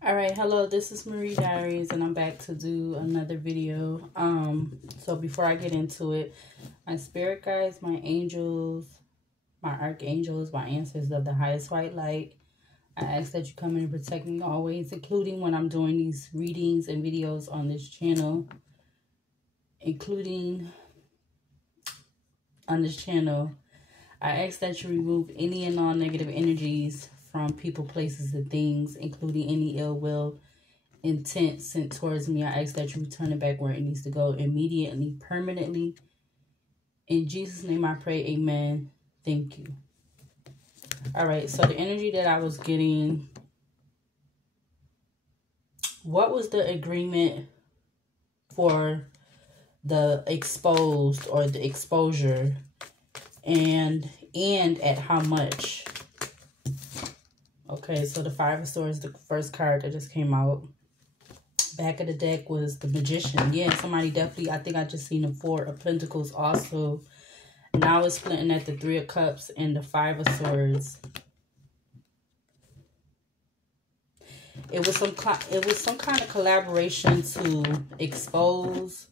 All right, hello, this is Marie Diaries, and I'm back to do another video. So before I get into it, my spirit guides, my angels, my archangels, my ancestors of the highest white light, I ask that you come in and protect me always, including when I'm doing these readings and videos on this channel, I ask that you remove any and all negative energies from people, places, and things, including any ill will, intent sent towards me. I ask that you return it back where it needs to go immediately, permanently. In Jesus' name I pray, amen. Thank you. All right, so the energy that I was getting, what was the agreement for the exposed or the exposure, and at how much? Okay, so the Five of Swords, the first card that just came out. Back of the deck was the Magician. Yeah, somebody definitely, I think I just seen the Four of Pentacles also. Now it's splitting at the Three of Cups and the Five of Swords. It was some kind of collaboration to expose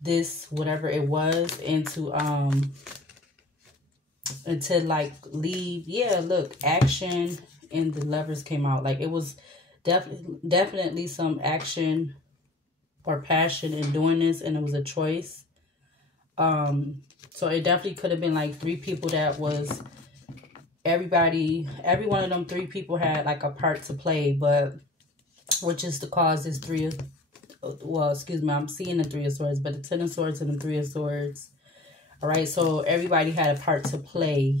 this, whatever it was, and to like leave. Yeah, look, action, and the Lovers came out. Like it was definitely some action or passion in doing this, and it was a choice. So it definitely could have been like three people that was every one of them three people had like a part to play, but which is to cause this I'm seeing the Three of Swords, but the Ten of Swords and the Three of Swords. All right, so everybody had a part to play.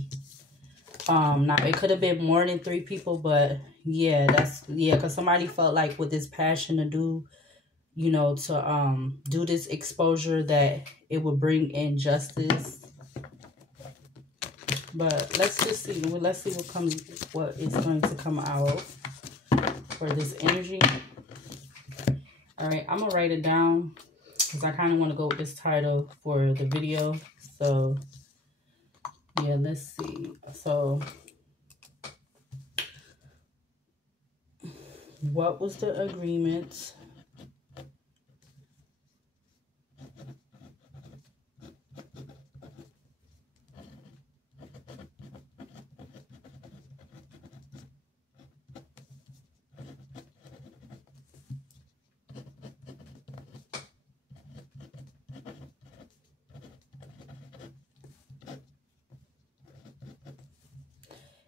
Now it could have been more than three people, but yeah, because somebody felt like with this passion to do, you know, to do this exposure, that it would bring in justice. But let's just see. Let's see what is going to come out for this energy. All right, I'm gonna write it down because I kind of want to go with this title for the video. So yeah, let's see. So what was the agreement?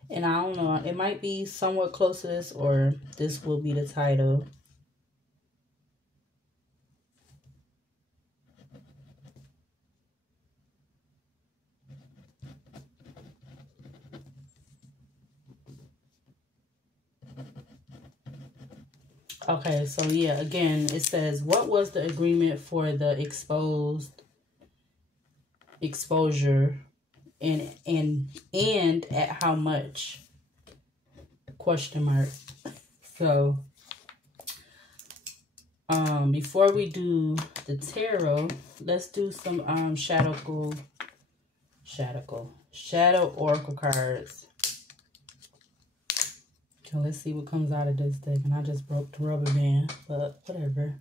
And I don't know, it might be somewhat close to this, or this will be the title. Okay, so yeah, again, it says, what was the agreement for the exposure, and at how much? Question mark. So before we do the tarot, let's do some shadow oracle cards. So let's see what comes out of this deck. And I just broke the rubber band, but whatever.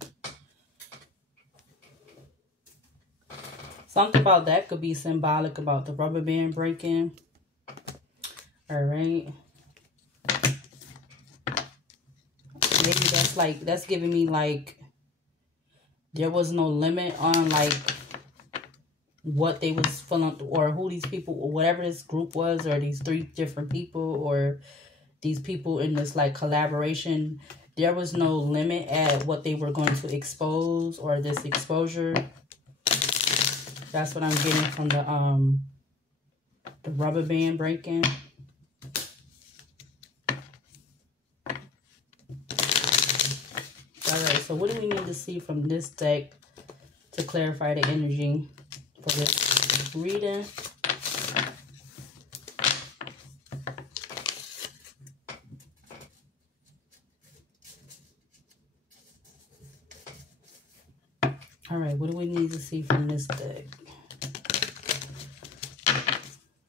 Something about that could be symbolic about the rubber band breaking. All right. Maybe that's giving me like there was no limit on like what they was feeling, or who these people, or whatever this group was, or these three different people, or these people in this like collaboration. There was no limit at what they were going to expose, or this exposure. That's what I'm getting from the rubber band breaking. Alright, so what do we need to see from this deck to clarify the energy for this reading? Alright, what do we need to see from this deck?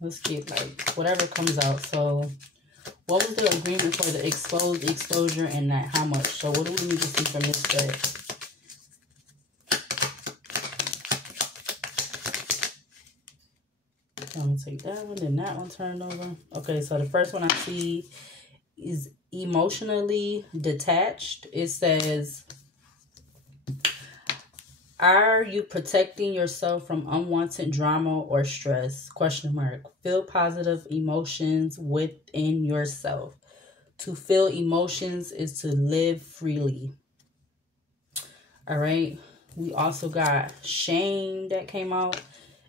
Let's get like whatever comes out. So What was the agreement for the exposed, exposure, and that how much? So what do we need to see from this deck? I'm going to take that one, then that one turned over. Okay, so the first one I see is emotionally detached. It says, are you protecting yourself from unwanted drama or stress? Question mark. Feel positive emotions within yourself. To feel emotions is to live freely. All right. We also got shame that came out.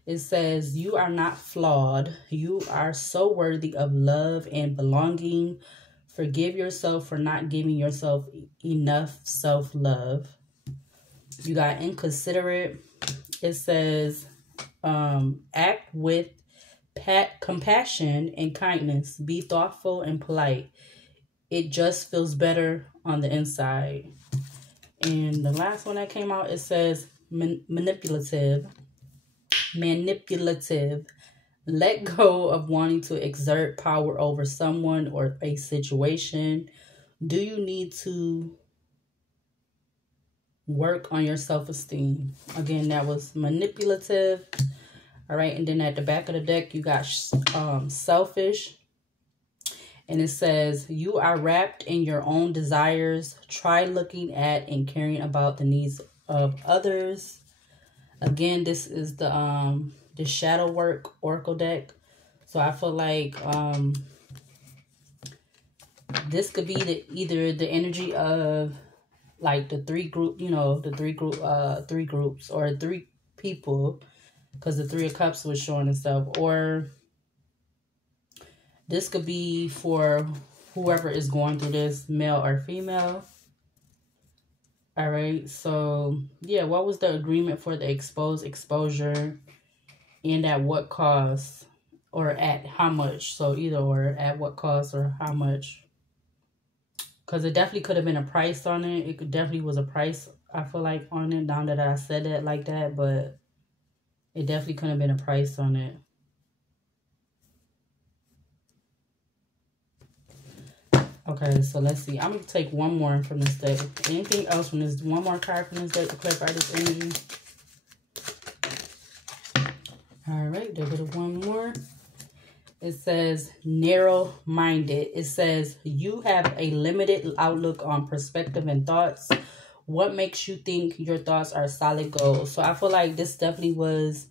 It says, you are not flawed. You are so worthy of love and belonging. Forgive yourself for not giving yourself enough self-love. You got inconsiderate. It says, act with compassion and kindness. Be thoughtful and polite. It just feels better on the inside. And the last one that came out, it says manipulative. Let go of wanting to exert power over someone or a situation. Do you need to work on your self-esteem? Again, that was manipulative. All right, and then at the back of the deck, you got selfish. And it says, you are wrapped in your own desires. Try looking at and caring about the needs of others. Again, this is the shadow work oracle deck. So I feel like this could be either the energy of like the three groups or three people, because the Three of Cups was showing itself, or this could be for whoever is going through this, male or female. All right, so yeah, what was the agreement for the exposed, exposure, and at what cost, or at how much? So either or, at what cost or how much? Because it definitely could have been a price on it. It definitely was a price, I feel like, on it, now that I said it like that, but it definitely could have been a price on it. Okay, so let's see. I'm going to take one more from this deck. Anything else from this? One more card from this deck to clarify this energy. All right, there goes one more. It says narrow-minded. It says you have a limited outlook on perspective and thoughts. What makes you think your thoughts are solid goals? So I feel like this definitely was,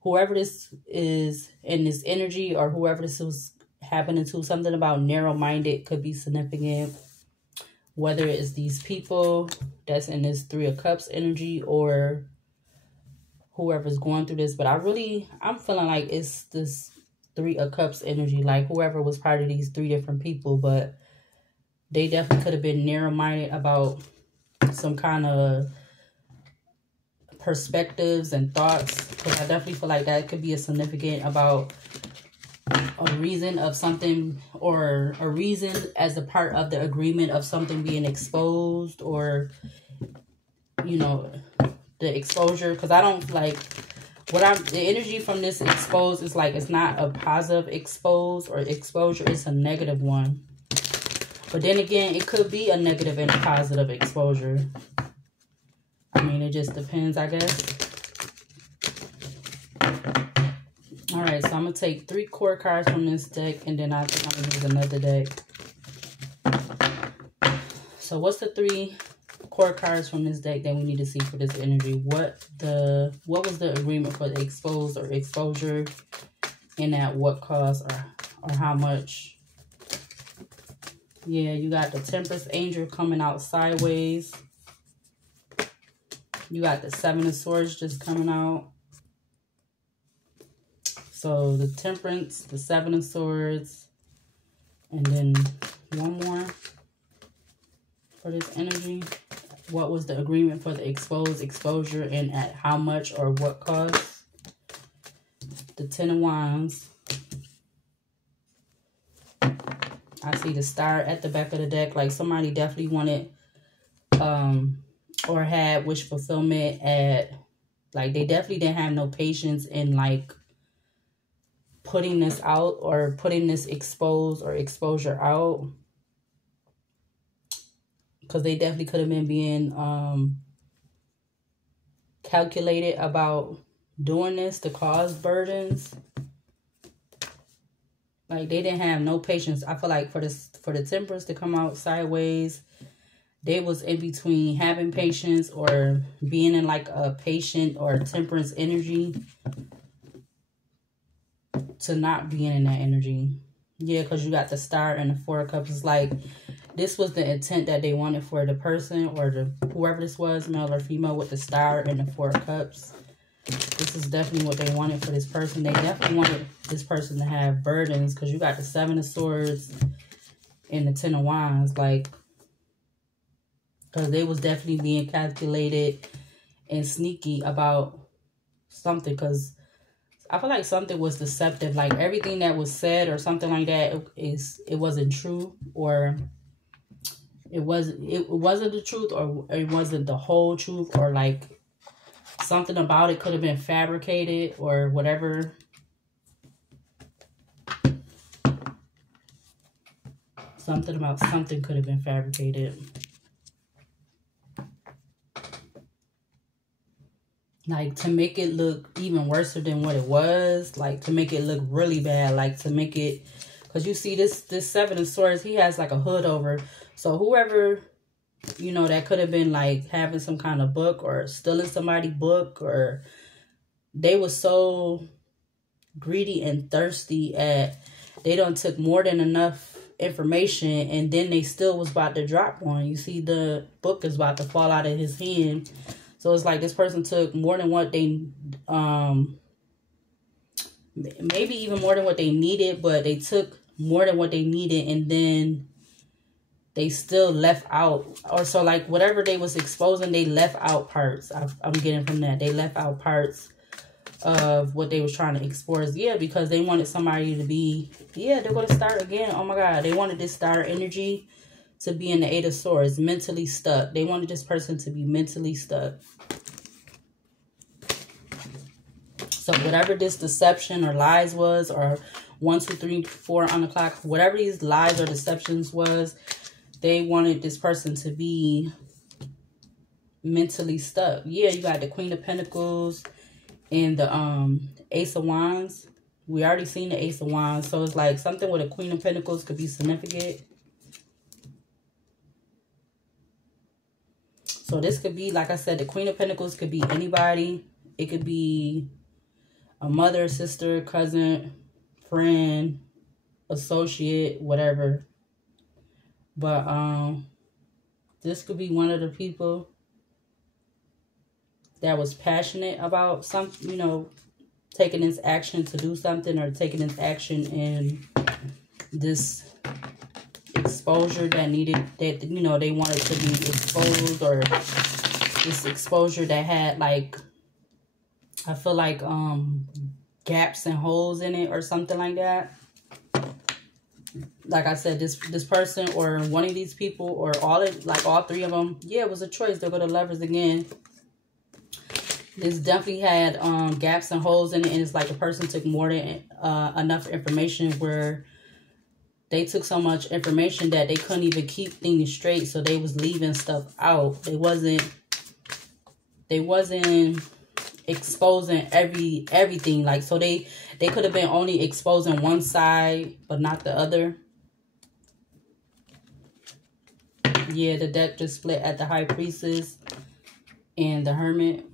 whoever this is in this energy, or whoever this was happening to, something about narrow-minded could be significant. Whether it's these people that's in this Three of Cups energy, or whoever's going through this. But I'm feeling like it's this Three of Cups energy, like whoever was part of these three different people, but they definitely could have been narrow-minded about some kind of perspectives and thoughts, because I definitely feel like that could be a significant about a reason of something, or a reason as a part of the agreement of something being exposed, or the exposure. Because I don't like the energy from this exposed is like, it's not a positive expose or exposure, it's a negative one. But then again, it could be a negative and a positive exposure. I mean, it just depends, I guess. All right, so I'm going to take 3 core cards from this deck, and then I think I'm going to use another deck. So what's the 3 core cards from this deck that we need to see for this energy? What was the agreement for the exposed or exposure, and at what cost, or how much? Yeah, you got the Temperance Angel coming out sideways. You got the Seven of Swords just coming out. So the Temperance, the Seven of Swords, and then one more for this energy. What was the agreement for the exposed, exposure, and at how much or what cost? The Ten of Wands. I see the Star at the back of the deck. Like somebody definitely wanted or had wish fulfillment at, like, they definitely didn't have no patience in like putting this out or putting this exposure out. Because they definitely could have been being calculated about doing this to cause burdens. Like, they didn't have no patience. I feel like for the Temperance to come out sideways, they was in between having patience or being in like a patient or Temperance energy to not being in that energy. Yeah, because you got the Star and the Four of Cups. It's like this was the intent that they wanted for the person or the whoever this was, male or female, with the Star and the Four of Cups. This is definitely what they wanted for this person. They definitely wanted this person to have burdens, because you got the Seven of Swords and the Ten of Wands. Like, because they was definitely being calculated and sneaky about something. Because I feel like something was deceptive. Like, everything that was said or something like that, it wasn't true, or it wasn't the truth, or it wasn't the whole truth, or like something about it could have been fabricated or whatever. Something about something could have been fabricated. Like, to make it look even worse than what it was. Like, to make it look really bad. Like, to make it... Because you see this Seven of Swords, he has like a hood over. So whoever, you know, that could have been like having some kind of book or stealing somebody's book, or they were so greedy and thirsty at... They done took more than enough information, and then they still was about to drop one. You see the book is about to fall out of his hand. So it's like this person took more than what they, maybe even more than what they needed, but they took more than what they needed, and then they still left out, or so like whatever they was exposing, they left out parts. I'm getting from that. They left out parts of what they was trying to expose. Yeah, because they wanted somebody to be, yeah, they're going to start again. Oh my God. They wanted this Star energy to be in the Eight of Swords, mentally stuck. They wanted this person to be mentally stuck. So whatever this deception or lies was, or 1, 2, 3, 4 on the clock, whatever these lies or deceptions was, they wanted this person to be mentally stuck. Yeah, you got the Queen of Pentacles and the Ace of Wands. We already seen the Ace of Wands. So it's like something with a Queen of Pentacles could be significant. So this could be, like I said, the Queen of Pentacles could be anybody. It could be a mother, sister, cousin, friend, associate, whatever. But this could be one of the people that was passionate about something, you know, taking this action to do something, or taking this action in this exposure that needed, that, you know, they wanted to be exposed, or this exposure that had like, I feel like gaps and holes in it or something like that. Like I said, this person or one of these people, or all three of them, yeah, it was a choice. They're going to Lovers again. This definitely had gaps and holes in it, and it's like a person took more than enough information, where they took so much information that they couldn't even keep things straight, so they was leaving stuff out. They wasn't exposing everything. Like, so they could have been only exposing one side but not the other. Yeah, the deck just split at the High Priestess and the Hermit.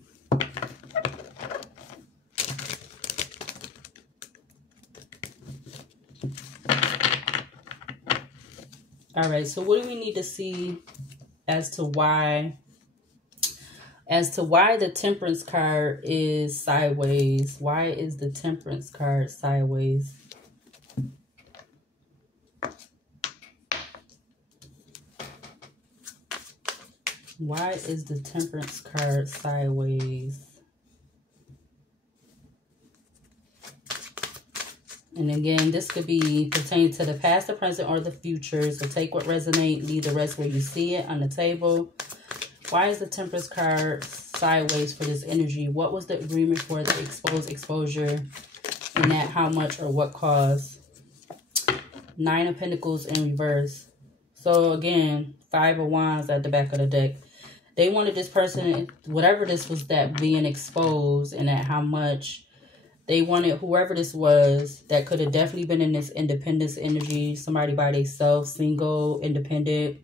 All right, so what do we need to see as to why the Temperance card is sideways? Why is the Temperance card sideways? Why is the Temperance card sideways? And again, this could be pertaining to the past, the present, or the future. So take what resonates, leave the rest where you see it on the table. Why is the Temperance card sideways for this energy? What was the agreement for the exposure and at how much or what cause. Nine of Pentacles in reverse. So again, Five of Wands at the back of the deck. They wanted this person, whatever this was, that being exposed, and at how much. They wanted whoever this was that could have definitely been in this independence energy. Somebody by themselves, single, independent.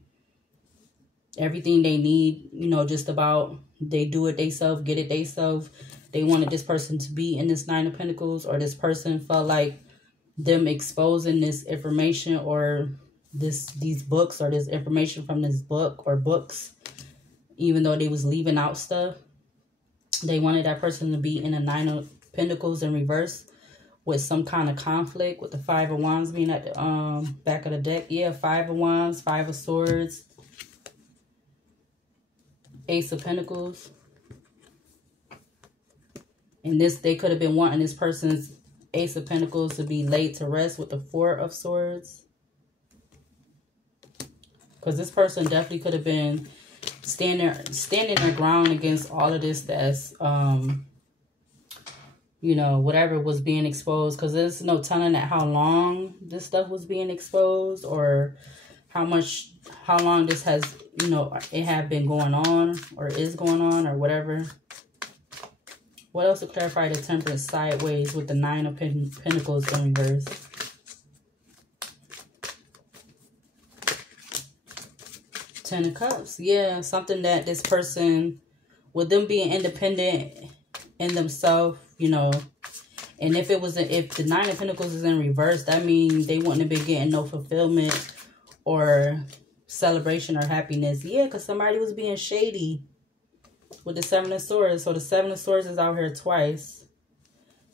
Everything they need, you know, just about. They do it themselves, get it themselves. They wanted this person to be in this Nine of Pentacles, or this person felt like them exposing this information or these books, or this information from this book or books, even though they was leaving out stuff. They wanted that person to be in a Nine of Pentacles in reverse with some kind of conflict, with the Five of Wands being at the back of the deck. Yeah, Five of Wands, Five of Swords, Ace of Pentacles. And this, they could have been wanting this person's Ace of Pentacles to be laid to rest with the Four of Swords. Because this person definitely could have been standing their ground against all of this that's, you know, whatever was being exposed. Because there's no telling that how long this stuff was being exposed, or how long this has, you know, it have been going on, or is going on, or whatever. What else to clarify the Temperance sideways with the Nine of Pentacles in reverse? Ten of Cups. Yeah, something that this person, with them being independent in themselves, you know, and if the Nine of Pentacles is in reverse, that means they wouldn't have been getting no fulfillment or celebration or happiness. Yeah, because somebody was being shady with the Seven of Swords. So the Seven of Swords is out here twice.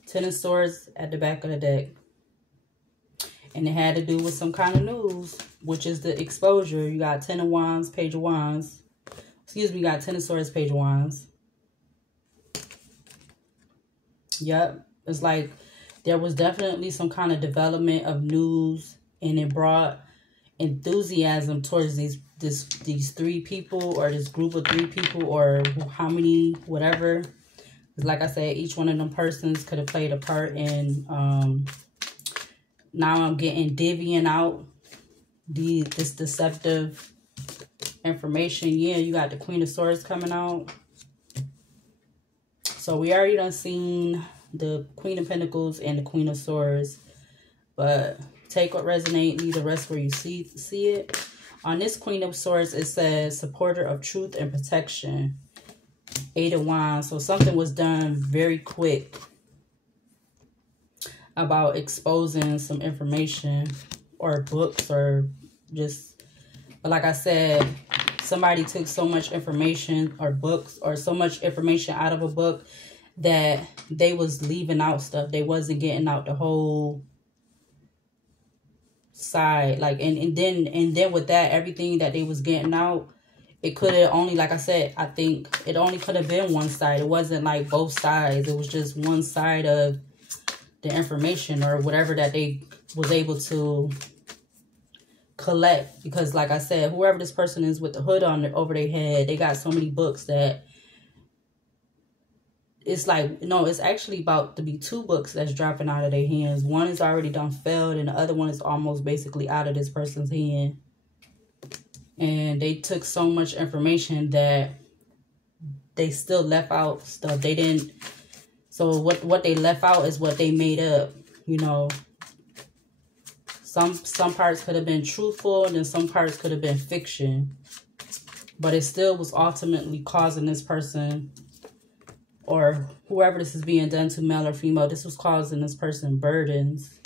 Ten of Swords at the back of the deck. And it had to do with some kind of news, which is the exposure. You got Ten of Wands, Page of Wands. Excuse me, you got Ten of Swords, Page of Wands. Yep. It's like there was definitely some kind of development of news, and it brought enthusiasm towards these three people, or this group of three people, or how many, whatever. Like I said, each one of them persons could have played a part in now I'm getting divvying out this deceptive information. Yeah, you got the Queen of Swords coming out. So we already done seen the Queen of Pentacles and the Queen of Swords. But take what resonates, leave the rest where you see it. On this Queen of Swords, it says supporter of truth and protection. Eight of Wands. So something was done very quick about exposing some information or books, or just, but like I said, somebody took so much information or books, or so much information out of a book that they was leaving out stuff. They wasn't getting out the whole side. Like, and then with that, everything that they was getting out, it could have only, like I said, I think it only could have been one side. It wasn't like both sides. It was just one side of the information, or whatever that they was able to collect. Because like I said, whoever this person is with the hood on over their head, they got so many books that it's like, no, it's actually about to be two books that's dropping out of their hands. One is already done failed, and the other one is almost basically out of this person's hand. And they took so much information that they still left out stuff. They didn't. So what they left out is what they made up, you know. Some parts could have been truthful, and then some parts could have been fiction. But it still was ultimately causing this person, or whoever this is being done to, male or female, this was causing this person burdens.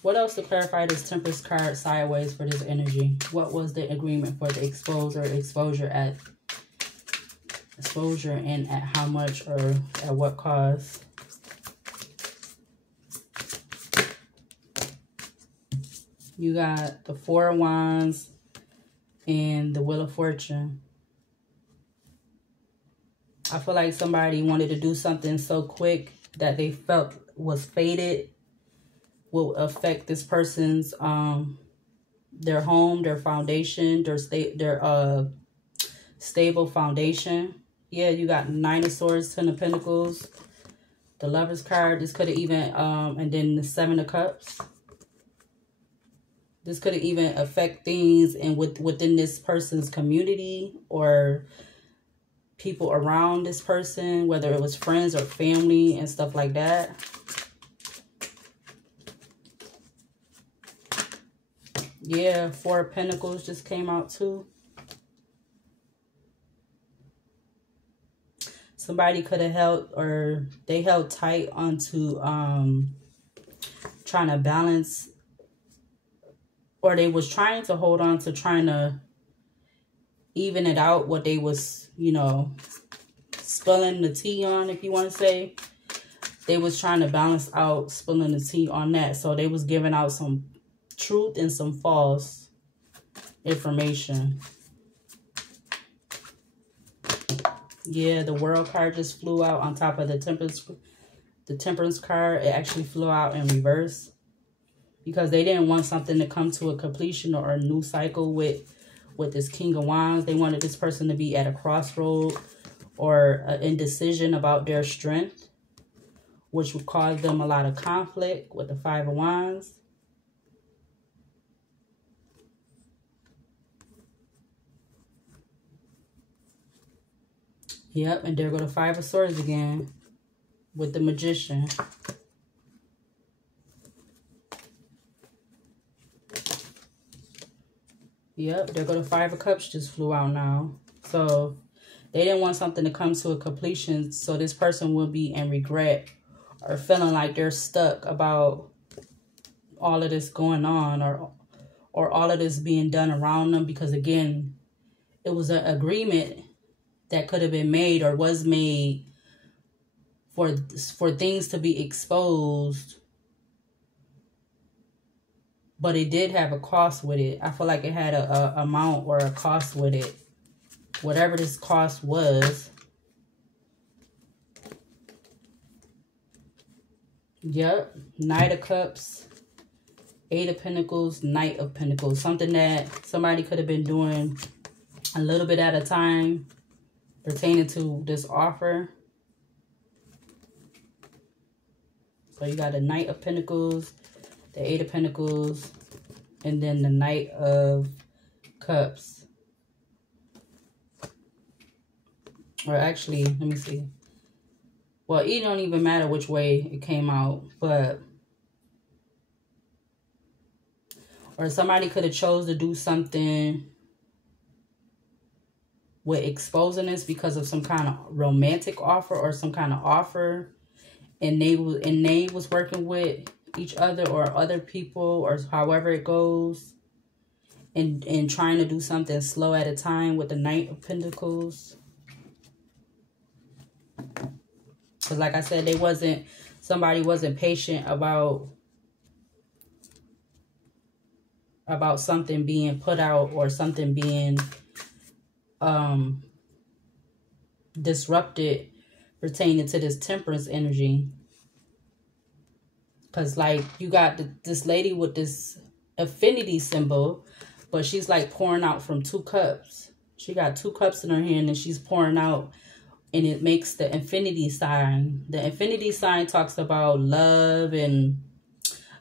What else to clarify this Temperance card sideways for this energy? What was the agreement for the exposure and at how much, or at what cost? You got the Four of Wands and the Wheel of Fortune. I feel like somebody wanted to do something so quick that they felt was fated, will affect this person's their home, their foundation, their stable foundation. Yeah, you got Nine of Swords, Ten of Pentacles, the Lovers card. This could have even, and then the Seven of Cups. This could have even affect things within this person's community or people around this person, whether it was friends or family and stuff like that. Yeah, Four of Pentacles just came out too. Somebody could have held, or they held tight onto trying to balance, or they was trying to hold on to trying to even it out, what they was, you know, spilling the tea on, if you want to say. They was trying to balance out spilling the tea on that. So they was giving out some truth and some false information. Yeah, the World card just flew out on top of the Temperance card. It actually flew out in reverse because they didn't want something to come to a completion or a new cycle with this King of Wands. They wanted this person to be at a crossroad or an indecision about their strength, which would cause them a lot of conflict with the Five of Wands. Yep, and there go the Five of Swords again with the Magician. Yep, there go the Five of Cups just flew out now. So they didn't want something to come to a completion, so this person will be in regret or feeling like they're stuck about all of this going on or all of this being done around them, because again, it was an agreement that could have been made or was made for things to be exposed, but it did have a cost with it. I feel like it had a amount or a cost with it. Whatever this cost was. Yep. Knight of Cups, Eight of Pentacles, Knight of Pentacles. Something that somebody could have been doing a little bit at a time pertaining to this offer. So you got the Knight of Pentacles, the Eight of Pentacles, and then the Knight of Cups. Or actually, let me see. Well, it don't even matter which way it came out, but or somebody could have chose to do something with exposing this because of some kind of romantic offer or some kind of offer, and they was working with each other or other people or however it goes, and trying to do something slow at a time with the Knight of Pentacles. Because like I said, somebody wasn't patient about something being put out or something being disrupted pertaining to this Temperance energy. Because like you got this lady with this affinity symbol, but she's like pouring out from 2 cups. She got 2 cups in her hand and she's pouring out, and it makes the infinity sign. The infinity sign talks about love and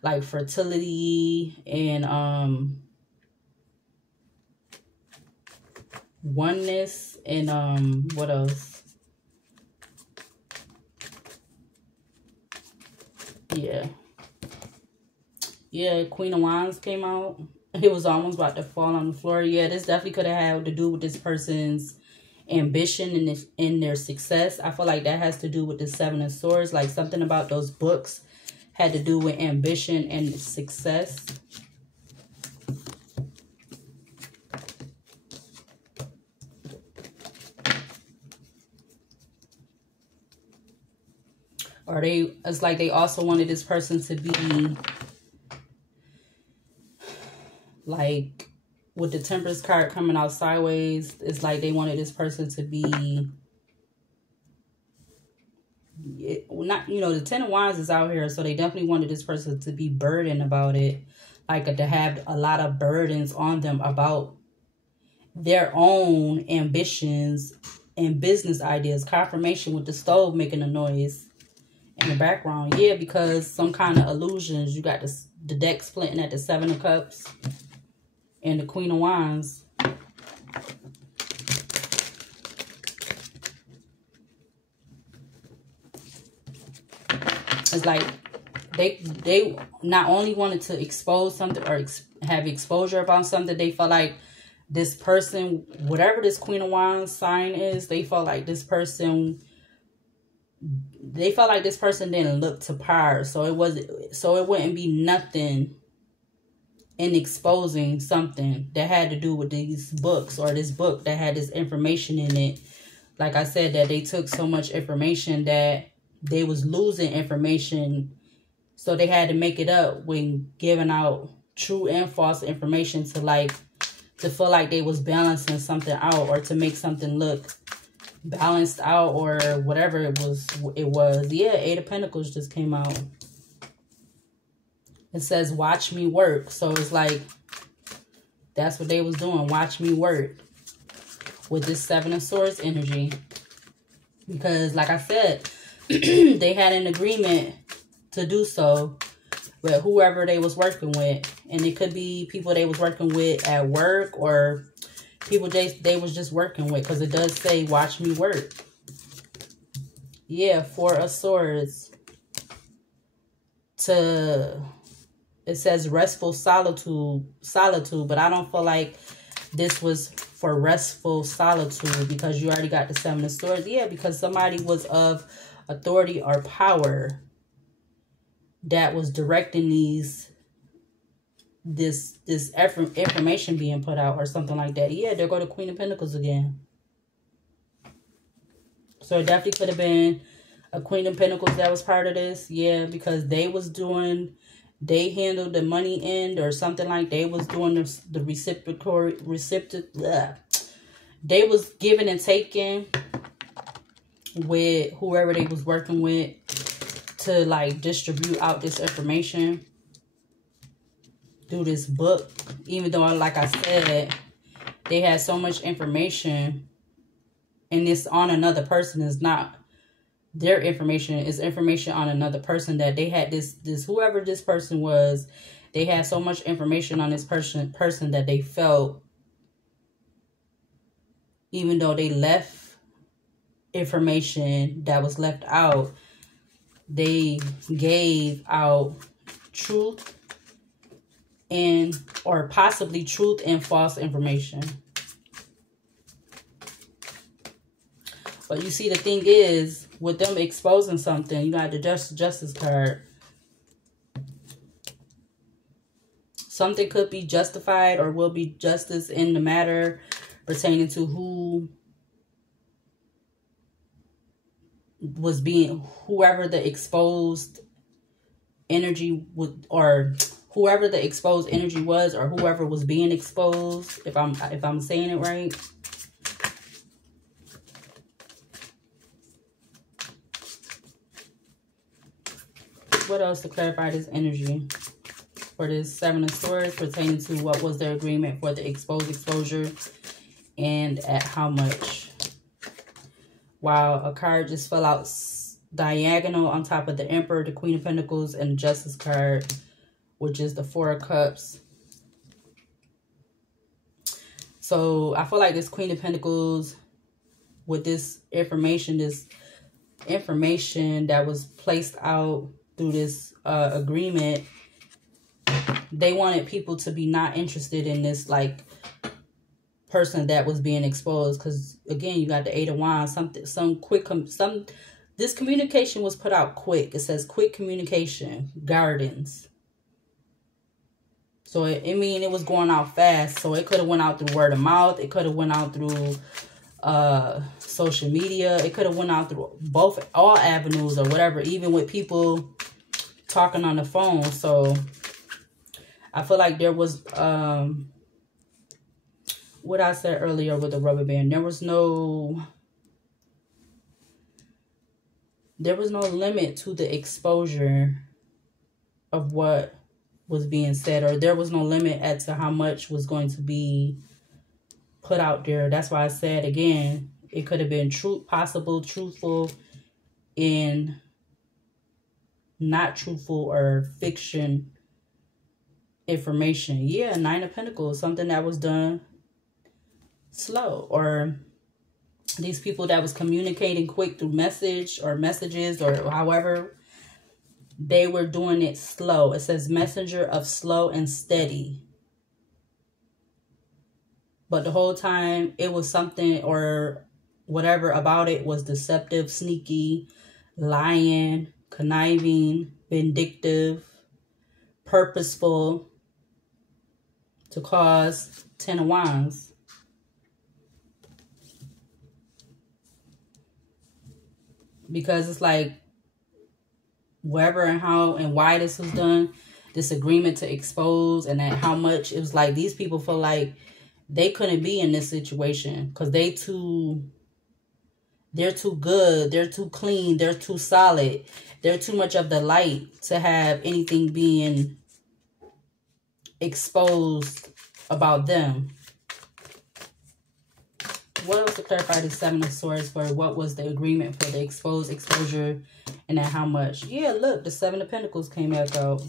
like fertility and oneness and what else? Yeah, Queen of Wands came out. It was almost about to fall on the floor. Yeah, this definitely could have had to do with this person's ambition and in their success. I feel like that has to do with the Seven of Swords. Like something about those books had to do with ambition and success. Or it's like they also wanted this person to be like, with the Temperance card coming out sideways, it's like they wanted this person to be not, you know, the Ten of Wands is out here, so they definitely wanted this person to be burdened about it, like to have a lot of burdens on them about their own ambitions and business ideas. Confirmation with the stove making a noise in the background. Yeah, because some kind of illusions. You got the deck splitting at the Seven of Cups and the Queen of Wands. It's like they not only wanted to expose something or have exposure about something, they felt like this person, whatever this Queen of Wands sign is, they felt like this person didn't look to par. So it wouldn't be nothing in exposing something that had to do with these books, or this book that had this information in it. Like I said, that they took so much information that they was losing information, so they had to make it up when giving out true and false information to feel like they was balancing something out, or to make something look balanced out, or whatever it was. Yeah, Eight of Pentacles just came out. It says, watch me work. So it's like, that's what they was doing. Watch me work with this Seven of Swords energy. Because like I said, they had an agreement to do so with whoever they was working with. And it could be people they was working with at work, or people they was just working with. Because it does say, watch me work. Yeah, Four of Swords. It says restful solitude, but I don't feel like this was for restful solitude, because you already got the Seven of Swords. Yeah, because somebody was of authority or power that was directing this information being put out, or something like that. Yeah, there go the Queen of Pentacles again. So it definitely could have been a Queen of Pentacles that was part of this. Yeah, because they handled the money end, or something like they was doing the they was giving and taking with whoever they was working with to like distribute out this information through this book. Even though, like I said, they had so much information, and it's on another person. Is not their information, is information on another person, that they had this whoever this person was, they had so much information on this person that they felt, even though they left information that was left out, they gave out truth or possibly truth and false information. But you see, the thing is, with them exposing something, you got the Justice card. Something could be justified, or will be justice in the matter pertaining to whoever the exposed energy would, or whoever the exposed energy was, or whoever was being exposed, if I'm saying it right. What else to clarify this energy for this Seven of Swords pertaining to what was their agreement for the exposure, and at how much? Wow, a card just fell out diagonal on top of the Emperor, the Queen of Pentacles, and the Justice card, which is the Four of Cups. So I feel like this Queen of Pentacles, with this information that was placed out through this agreement, they wanted people to be not interested in this like person that was being exposed. Because again, you got the Eight of Wands. This communication was put out quick. It says quick communication, gardens. So it was going out fast. So it could have went out through word of mouth. It could have went out through social media. It could have went out through all avenues, or whatever, even with people talking on the phone. So I feel like there was what I said earlier with the rubber band, there was no limit to the exposure of what was being said, or there was no limit as to how much was going to be put out there. That's why I said, again, It could have been possible, truthful, in not truthful or fiction information. Yeah, Nine of Pentacles, something that was done slow, or these people that was communicating quick through messages or however they were doing it slow. It says messenger of slow and steady. But the whole time it was something or whatever about it was deceptive, sneaky, lying, conniving, vindictive, purposeful to cause 10 of Wands. Because it's like wherever and how and why this was done, this agreement to expose, and that how much it was like these people feel like they couldn't be in this situation because they're too good, they're too clean, they're too solid, they're too much of the light to have anything being exposed about them. What else to clarify the Seven of Swords for? What was the agreement for the exposure, and at how much? Yeah, look, the Seven of Pentacles came back out.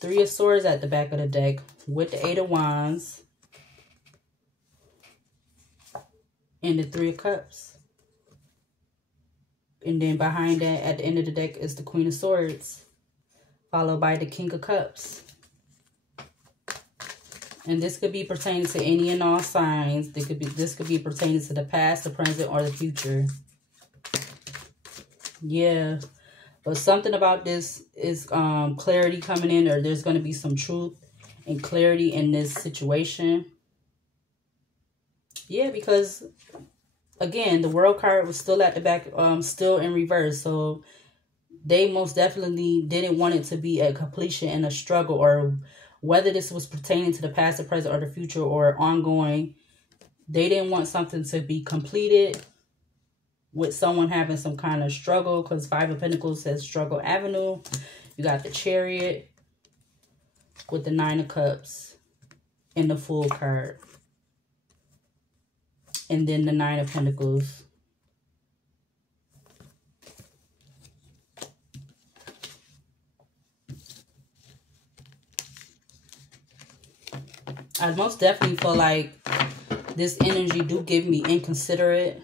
Three of Swords at the back of the deck with the Eight of Wands. And the Three of Cups. And then behind that, at the end of the deck, is the Queen of Swords. Followed by the King of Cups. And this could be pertaining to any and all signs. This could be pertaining to the past, the present, or the future. Yeah. But something about this is clarity coming in, or there's going to be some truth and clarity in this situation. Yeah, because again, the World card was still at the back, still in reverse. So they most definitely didn't want it to be a completion and a struggle, or whether this was pertaining to the past, the present, or the future, or ongoing. They didn't want something to be completed with someone having some kind of struggle, because Five of Pentacles says struggle avenue. You got the Chariot with the Nine of Cups and the Fool card. And then the Nine of Pentacles. I most definitely feel like this energy do give me inconsiderate,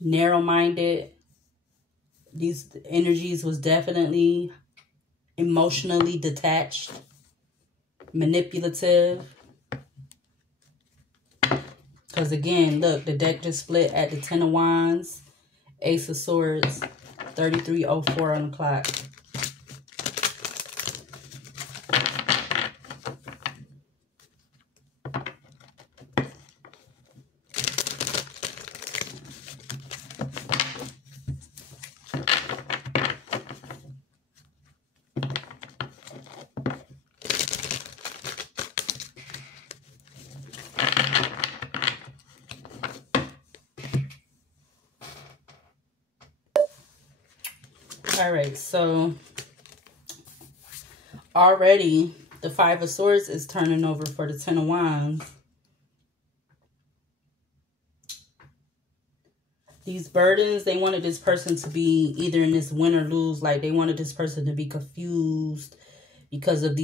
narrow-minded. These energies was definitely emotionally detached, manipulative. Because again, look, the deck just split at the Ten of Wands, Ace of Swords, 33:04 on the clock. All right, so already the Five of Swords is turning over for the Ten of Wands. These burdens, they wanted this person to be either in this win or lose. Like they wanted this person to be confused because of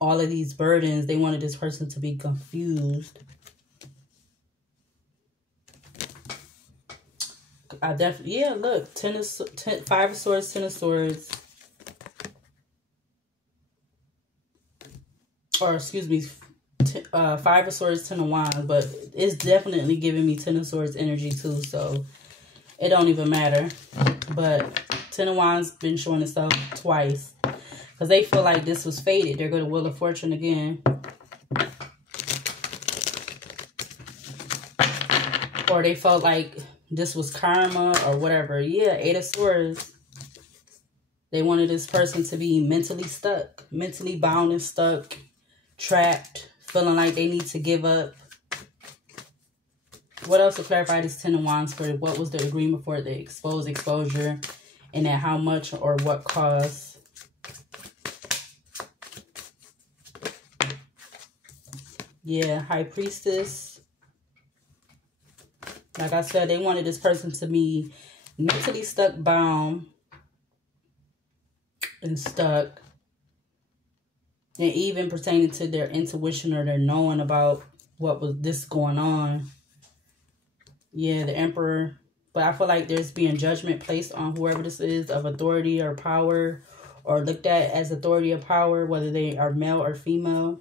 all of these burdens. They wanted this person to be confused. I definitely, yeah, look, Five of Swords, Ten of Swords. Or excuse me, Five of Swords, Ten of Wands, but it's definitely giving me Ten of Swords energy too, so it don't even matter. But Ten of Wands been showing itself twice because they feel like this was fated. They're going to Wheel of Fortune again. Or they felt like this was karma or whatever. Yeah, Eight of Swords. They wanted this person to be mentally stuck, mentally bound and stuck, trapped, feeling like they need to give up. What else to clarify this Ten of Wands for? What was the agreement for the exposure, and at how much or what cost? Yeah, High Priestess. Like I said, they wanted this person to be mentally stuck, bound, and stuck. And even pertaining to their intuition or their knowing about what was this going on. Yeah, the Emperor. But I feel like there's being judgment placed on whoever this is of authority or power, or looked at as authority or power, whether they are male or female.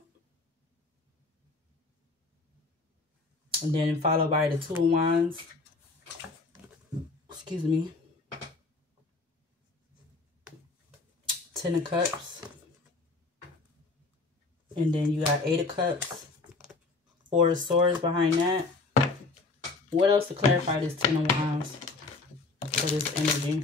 And then followed by the Two of Wands. Excuse me. Ten of Cups. And then you got Eight of Cups. Four of Swords behind that. What else to clarify this Ten of Wands for this energy?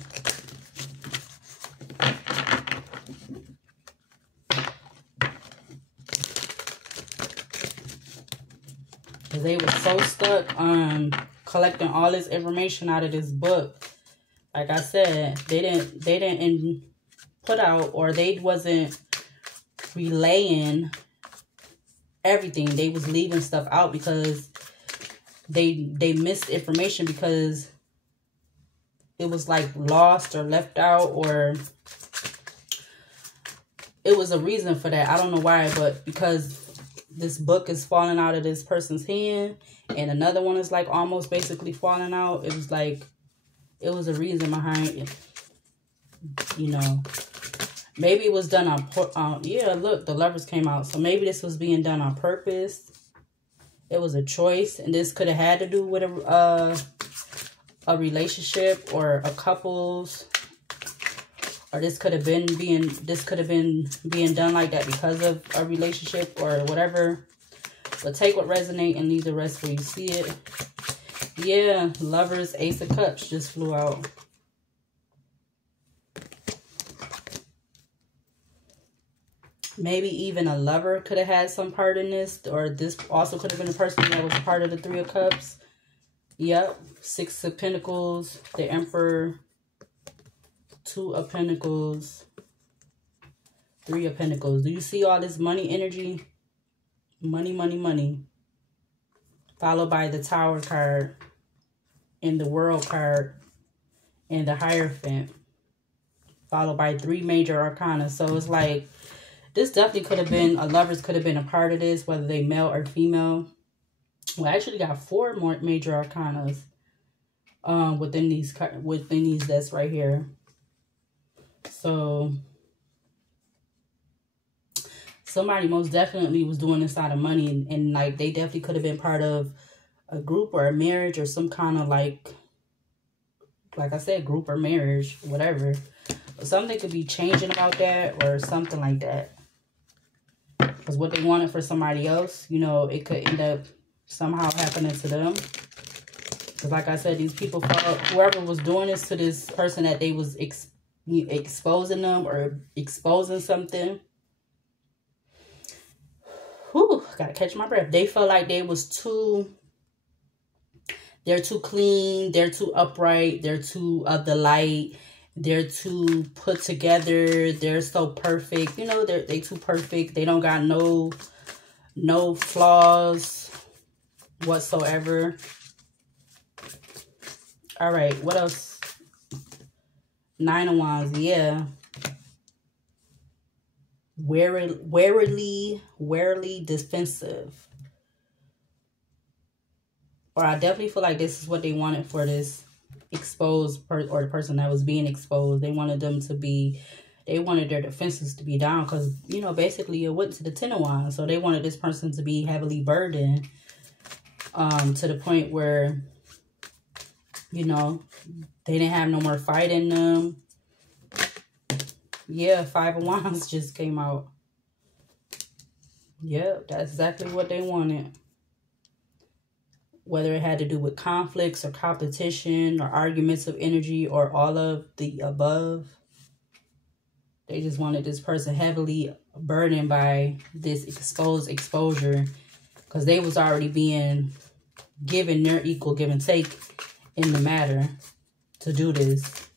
Because they were so stuck on collecting all this information out of this book. Like I said, they didn't put out, or they wasn't relaying everything. They was leaving stuff out because they missed information, because it was like lost or left out, or it was a reason for that. I don't know why, but because this book is falling out of this person's hand and another one is like almost basically falling out, it was like, it was a reason behind it. You know, maybe it was done on, yeah, look, the Lovers came out. So maybe this was being done on purpose. It was a choice, and this could have had to do with a relationship or a couple's, or this could have been being done like that because of a relationship or whatever. But take what resonates and leave the rest where you see it. Yeah, Lovers, Ace of Cups just flew out. Maybe even a lover could have had some part in this, or this also could have been a person that was part of the Three of Cups. Yep, Six of Pentacles, the Emperor, Two of Pentacles, Three of Pentacles. Do you see all this money energy? Money, money, money. Followed by the Tower card and the World card and the Hierophant. Followed by three major arcana. So it's like, this definitely could have been, a Lovers could have been a part of this, whether they male or female. Well, I actually got four more major arcanas within these that's right here. So somebody most definitely was doing this out of money, and like they definitely could have been part of a group or a marriage or some kind of like I said, group or marriage, whatever. But something could be changing about that or something like that. Because what they wanted for somebody else, you know, it could end up somehow happening to them. Because like I said, these people, whoever was doing this to this person that they was exposing them or exposing something. Whew, gotta catch my breath. They felt like they're too clean, they're too upright, they're too of the light, they're too put together, they're so perfect. You know, they too perfect. They don't got no flaws whatsoever. All right, what else? Nine of Wands, yeah. Warily defensive. Or I definitely feel like this is what they wanted for this exposed or the person that was being exposed. They wanted them to be, they wanted their defenses to be down because, you know, basically it went to the Ten of Wands. So they wanted this person to be heavily burdened to the point where, you know, they didn't have no more fight in them. Yeah, Five of Wands just came out. Yep, that's exactly what they wanted. Whether it had to do with conflicts or competition or arguments of energy or all of the above. They just wanted this person heavily burdened by this exposure because they was already being given their equal give and take in the matter to do this.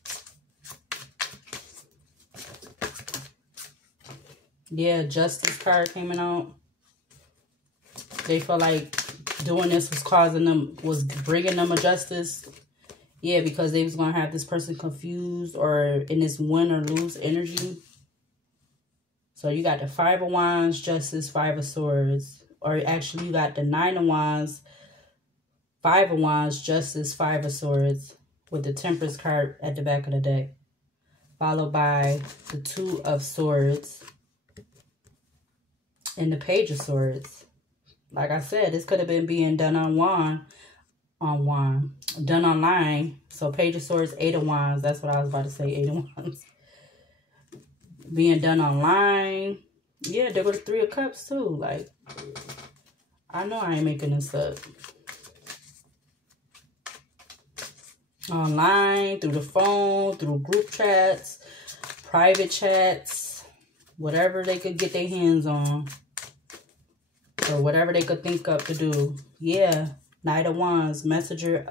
Yeah, Justice card came out. They felt like doing this was bringing them a justice. Yeah, because they was going to have this person confused or in this win or lose energy. So you got the 5 of Wands, Justice, 5 of Swords. Or actually you got the 9 of Wands, 5 of Wands, Justice, 5 of Swords. With the Temperance card at the back of the deck. Followed by the 2 of Swords. And the Page of Swords. Like I said, this could have been being done done online. So Page of Swords, 8 of Wands. That's what I was about to say, 8 of Wands. Being done online. Yeah, there was 3 of Cups too. Like, I know I ain't making this up. Online, through the phone, through group chats, private chats, whatever they could get their hands on. Or whatever they could think up to do. Yeah, Knight of Wands, messenger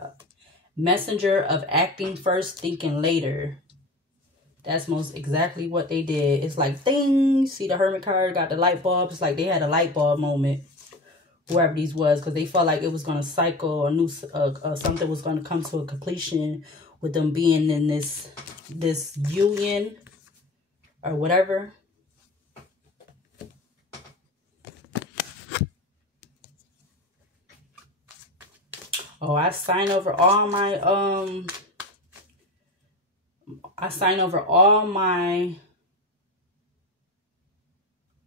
of acting first, thinking later. That's most exactly what they did. It's like, ding, see the Hermit card, got the light bulb. It's like they had a light bulb moment, whoever these was, because they felt like it was going to cycle, a new something was going to come to a completion with them being in this union or whatever. Oh, I sign over all my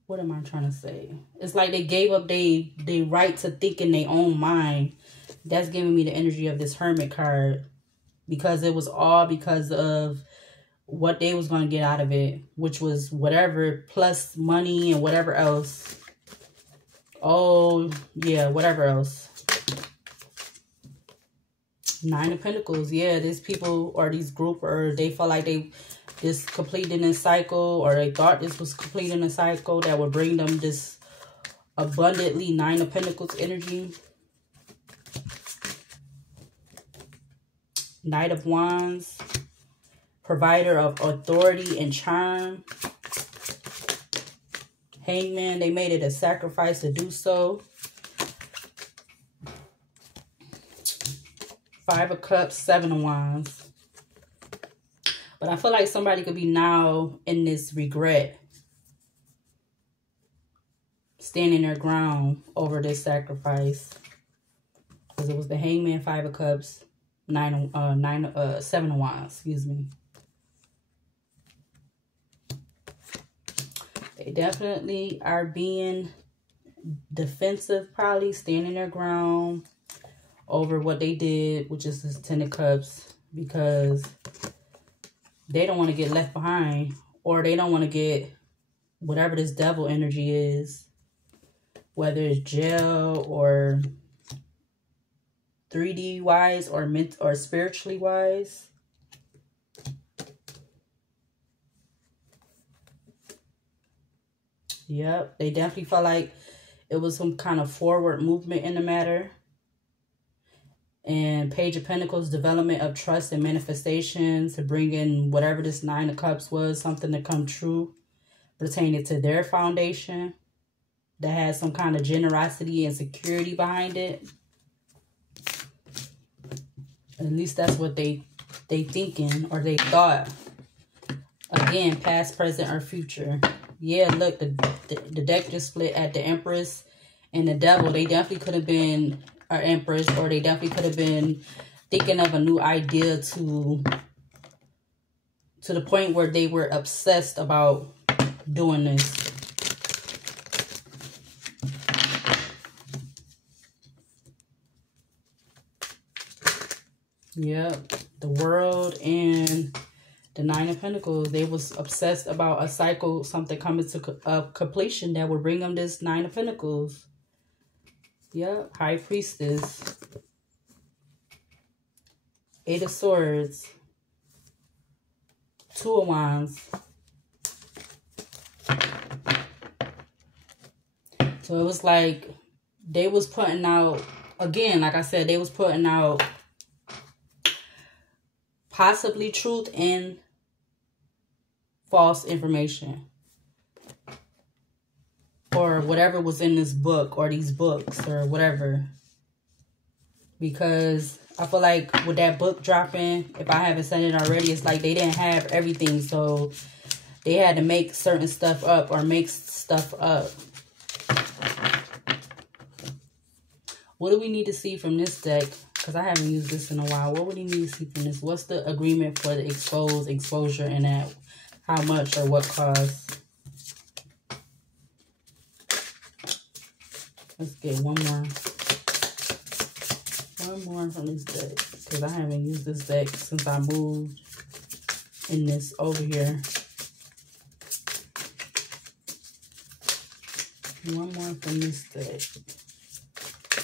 what am I trying to say? It's like they gave up they right to think in their own mind. That's giving me the energy of this Hermit card. Because it was all because of what they was going to get out of it. Which was whatever, plus money and whatever else. Oh, yeah, whatever else. 9 of Pentacles. Yeah, these people or these group, or they felt like they this completing a cycle, or they thought this was completing a cycle that would bring them this abundantly 9 of Pentacles energy. Knight of Wands, provider of authority and charm. Hangman, they made it a sacrifice to do so. 5 of Cups, 7 of Wands. But I feel like somebody could be now in this regret. Standing their ground over this sacrifice. Because it was the Hangman, 5 of Cups, 7 of Wands, excuse me. They definitely are being defensive, probably standing their ground over what they did, which is this 10 of Cups, because they don't want to get left behind, or they don't want to get whatever this devil energy is, whether it's jail or 3D wise or spiritually wise. Yep, they definitely felt like it was some kind of forward movement in the matter. And Page of Pentacles, development of trust and manifestation to bring in whatever this 9 of Cups was, something to come true pertaining to their foundation that has some kind of generosity and security behind it. At least that's what they thinking, or they thought. Again, past, present, or future. Yeah, look, the deck just split at the Empress and the Devil. They definitely could have been an Empress, or they definitely could have been thinking of a new idea to the point where they were obsessed about doing this. Yep, the World and the 9 of Pentacles. They was obsessed about a cycle, something coming to completion that would bring them this 9 of Pentacles. Yep, High Priestess. 8 of Swords. 2 of Wands. So it was like they was putting out, again, like I said, they was putting out possibly truth and false information. Or whatever was in this book or these books or whatever. because I feel like with that book dropping, if I haven't said it already, it's like they didn't have everything. So they had to make certain stuff up or make stuff up. What do we need to see from this deck? Because I haven't used this in a while. What would we need to see from this? What's the agreement for the exposure, and at how much or what cost? Let's get one more. One more from this deck. Because I haven't used this deck since I moved in this over here. One more from this deck.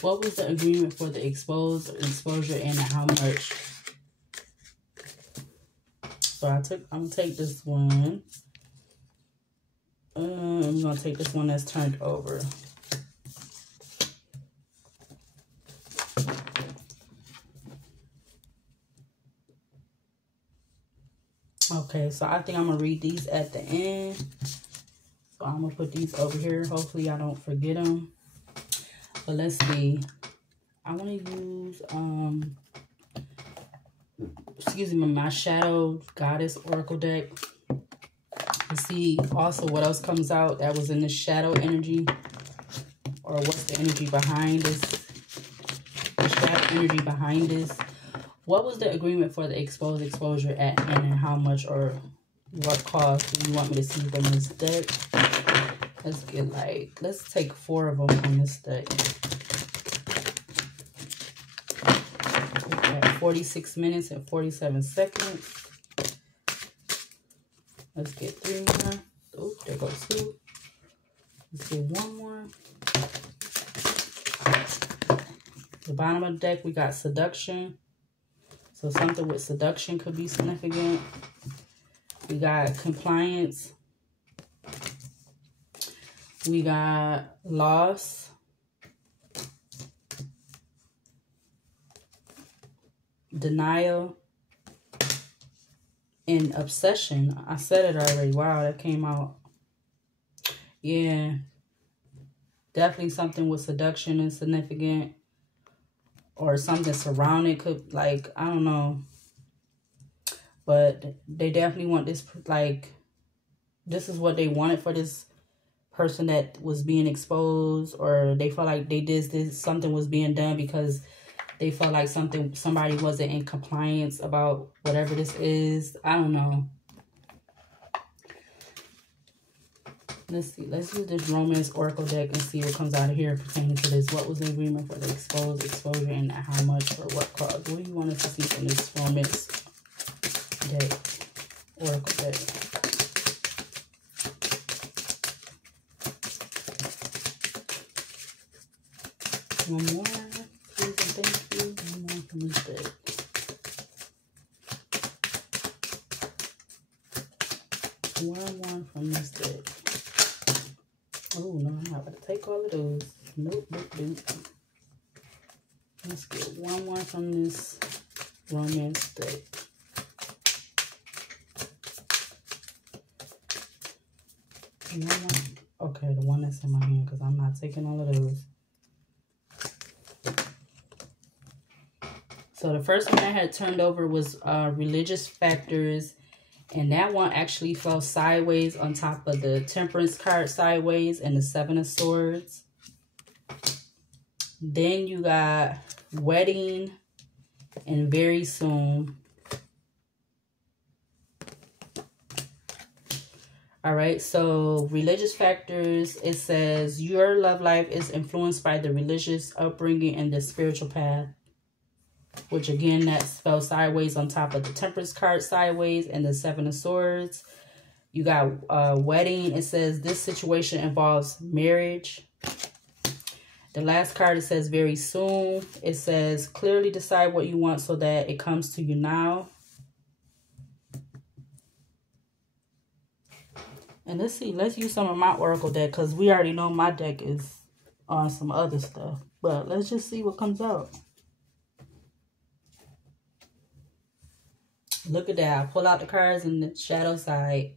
What was the agreement for the exposure, and at how much? So I'm gonna take this one. I'm gonna take this one that's turned over. Okay, so I think I'm gonna read these at the end. So I'm gonna put these over here. Hopefully I don't forget them. But let's see. I want to use excuse me, my Shadow Goddess Oracle deck to see also what else comes out that was in the shadow energy, or what's the energy behind this. The shadow energy behind this. What was the agreement for the exposure at, and how much or what cost do you want me to see from this deck? Let's get let's take 4 of them from this deck. 46 minutes and 47 seconds. Let's get 3 more. Oh, there goes 2. Let's get 1 more. The bottom of the deck, we got seduction. So something with seduction could be significant. We got compliance. We got loss. Denial. And obsession. I said it already. Wow, that came out. Yeah. Definitely something with seduction and significant. Or something surrounding, could, like, I don't know. But they definitely want this, like, this is what they wanted for this person that was being exposed, or they felt like they did this, something was being done because they felt like somebody wasn't in compliance about whatever this is. I don't know. Let's see. Let's use this Romance Oracle deck and see what comes out of here pertaining to this. What was the agreement for the exposure, and how much or what cost? What do you want us to see from this Romance deck, Oracle deck? One more, please and thank you. One more from this deck. One more from this deck. Oh, no, I'm not going to take all of those. Nope, nope, nope. Let's get one more from this Romance deck. One more. Okay, the one that's in my hand, because I'm not taking all of those. So the first one I had turned over was religious factors. And that one actually fell sideways on top of the Temperance card sideways and the 7 of Swords. Then you got wedding and very soon. All right, so religious factors, it says your love life is influenced by the religious upbringing and the spiritual path. Which again, that fell sideways on top of the Temperance card sideways and the 7 of Swords. You got wedding. It says this situation involves marriage. The last card, it says very soon. It says clearly decide what you want so that it comes to you now. And let's see. Let's use some of my Oracle deck because we already know my deck is on some other stuff. But let's just see what comes out. Look at that. I pull out the cards in the shadow side.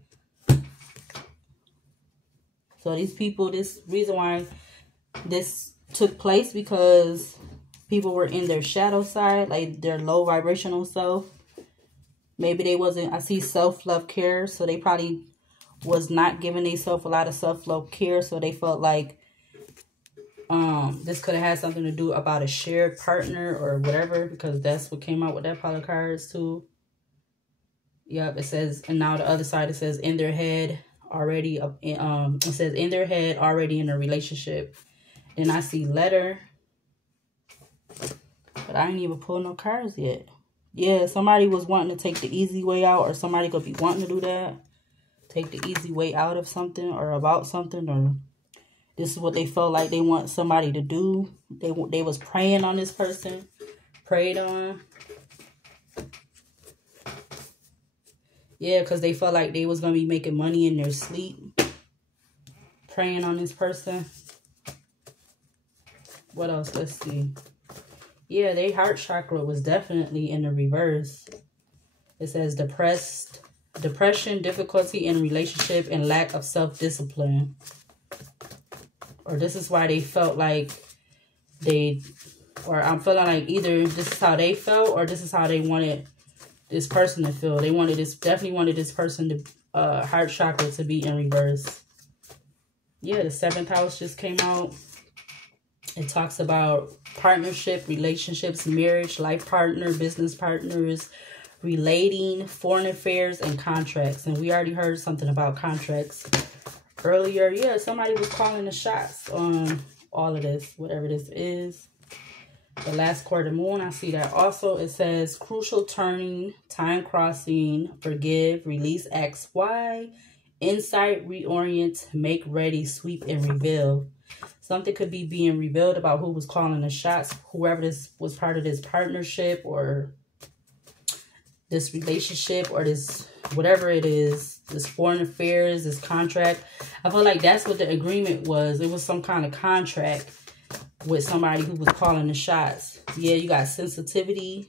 So these people, this reason why this took place, because people were in their shadow side, like their low vibrational self. Maybe they wasn't, I see self-love care, so they probably was not giving themselves a lot of self-love care, so they felt like this could have had something to do about a shared partner or whatever, because that's what came out with that pile of cards too. Yep, it says, and now the other side, it says in their head already, it says in their head already in a relationship. Then I see letter, but I ain't even pulled no cards yet. Yeah, somebody was wanting to take the easy way out, or somebody could be wanting to do that. Take the easy way out of something or about something, or this is what they felt like they want somebody to do. They was praying on this person, prayed on. Yeah, because they felt like they was going to be making money in their sleep. Praying on this person. What else? Let's see. Yeah, their heart chakra was definitely in the reverse. It says depression, difficulty in relationship, and lack of self-discipline. Or this is why they felt like I'm feeling like either this is how they felt or this is how they wanted this person to feel. They definitely wanted this person to, heart chakra to be in reverse. Yeah, the 7th house just came out. It talks about partnership, relationships, marriage, life partner, business partners, relating, foreign affairs, and contracts. And we already heard something about contracts earlier. Yeah, somebody was calling the shots on all of this, whatever this is. The last quarter moon, I see that also. It says crucial turning, time crossing, forgive, release X, Y, insight, reorient, make ready, sweep, and reveal. Something could be being revealed about who was calling the shots, whoever this was part of this partnership or this relationship or this, whatever it is, this foreign affairs, this contract. I feel like that's what the agreement was. It was some kind of contract with somebody who was calling the shots. Yeah, you got sensitivity,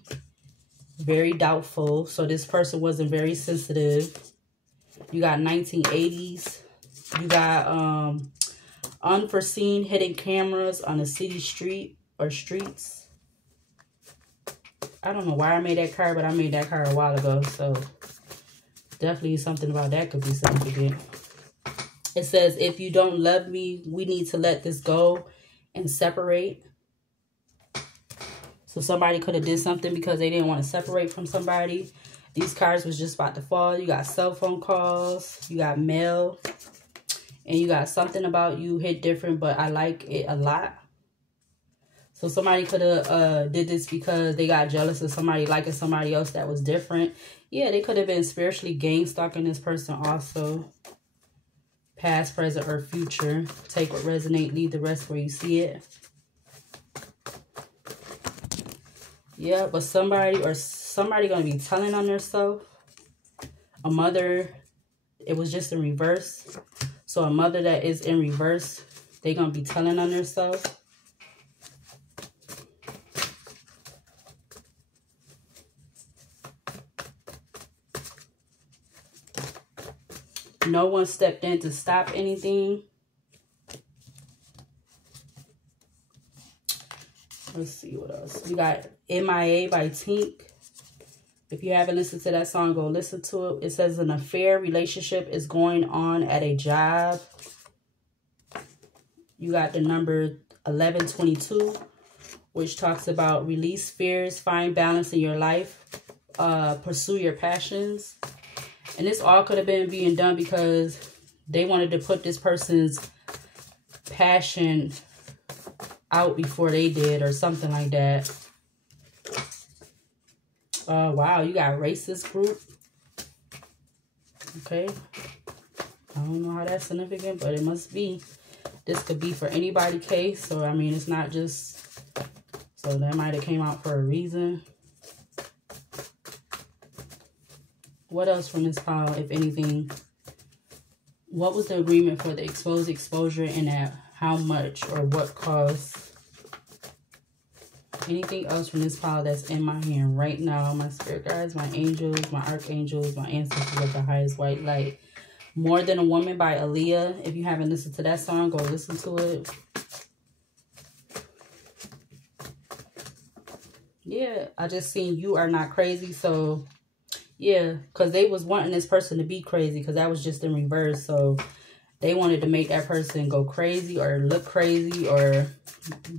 very doubtful. So this person wasn't very sensitive. You got 1980s. You got unforeseen hidden cameras on a city street or streets. I don't know why I made that card, but I made that card a while ago. So definitely something about that could be significant. It says, if you don't love me, we need to let this go and separate. So somebody could have did something because they didn't want to separate from somebody. These cards was just about to fall. You got cell phone calls. You got mail. And you got something about you hit different, but I like it a lot. So somebody could have did this because they got jealous of somebody liking somebody else that was different. Yeah, they could have been spiritually gang stalking this person also. Past, present, or future. Take what resonates, leave the rest where you see it. Yeah, but somebody going to be telling on themselves. A mother, it was just in reverse. So a mother that is in reverse, they're going to be telling on themselves. No one stepped in to stop anything. Let's see what else. We got MIA by Tink. If you haven't listened to that song, go listen to it. It says an affair relationship is going on at a job. You got the number 1122, which talks about release fears, find balance in your life, pursue your passions. And this all could have been being done because they wanted to put this person's passion out before they did or something like that. Wow, you got racist group. Okay. I don't know how that's significant, but it must be. This could be for anybody case. So, I mean, it's not just... So, that might have came out for a reason. What else from this pile, if anything? What was the agreement for the exposure and at how much or what cost? Anything else from this pile that's in my hand right now? My spirit guides, my angels, my archangels, my ancestors of the highest white light. More Than a Woman by Aaliyah. If you haven't listened to that song, go listen to it. Yeah, I just seen you are not crazy. So, yeah, because they was wanting this person to be crazy because that was just in reverse. So, they wanted to make that person go crazy or look crazy or,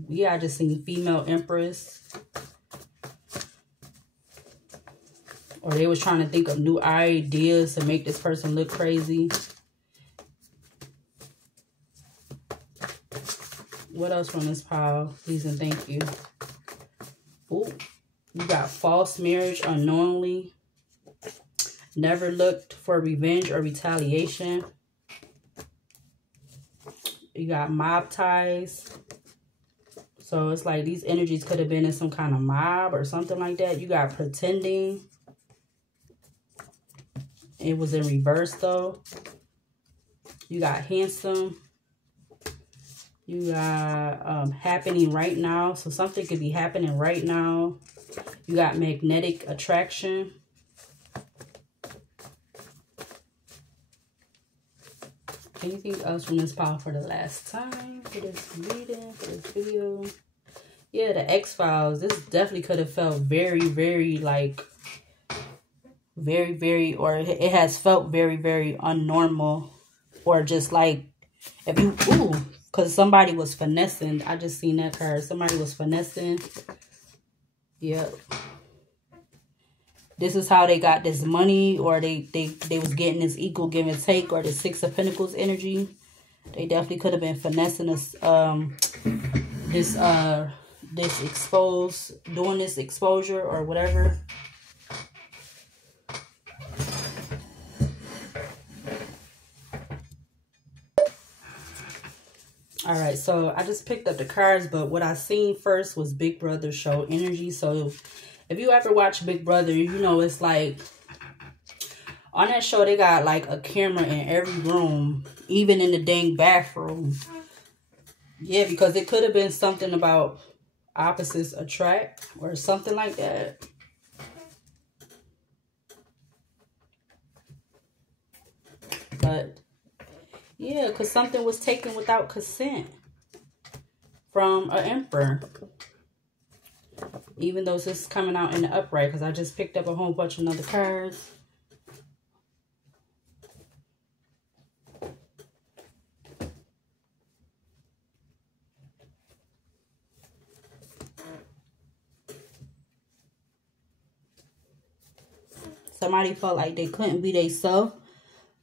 yeah, I just seen female empress. Or they was trying to think of new ideas to make this person look crazy. What else from this pile? Please and thank you. Ooh, you got false marriage unknowingly. Never looked for revenge or retaliation. You got mob ties. So it's like these energies could have been in some kind of mob or something like that. You got pretending. It was in reverse though. You got handsome. You got happening right now. So something could be happening right now. You got magnetic attraction. Anything else from this pile for the last time? For this reading, for this video? Yeah, the X-Files. This definitely could have felt very, very like... Very, very... Or it has felt very, very unnormal. Or just like... If you... Ooh... Because somebody was finessing. I just seen that card. Somebody was finessing. Yep. This is how they got this money. Or they was getting this equal give and take. Or the Six of Pentacles energy. They definitely could have been finessing this, this exposure or whatever. All right, so I just picked up the cards, but what I seen first was Big Brother show energy. So if you ever watch Big Brother, you know it's like on that show they got like a camera in every room, even in the dang bathroom. Yeah, because it could have been something about opposites attract or something like that. But yeah, because something was taken without consent from an emperor. Even though this is coming out in the upright, because I just picked up a whole bunch of other cards. Somebody felt like they couldn't be themselves.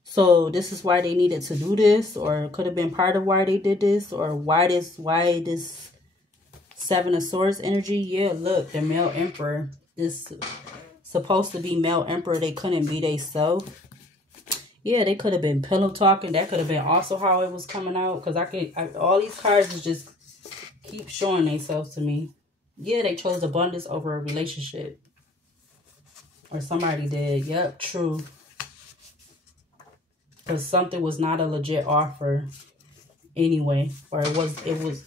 So this is why they needed to do this, or it could have been part of why they did this, or why this Seven of Swords energy. Yeah, look, the male emperor. This supposed to be male emperor. They couldn't be themselves. Yeah, they could have been pillow talking. That could have been also how it was coming out. Because all these cards is just keep showing themselves to me. Yeah, they chose abundance over a relationship. Or somebody did. Yep, true. Because something was not a legit offer anyway. Or it was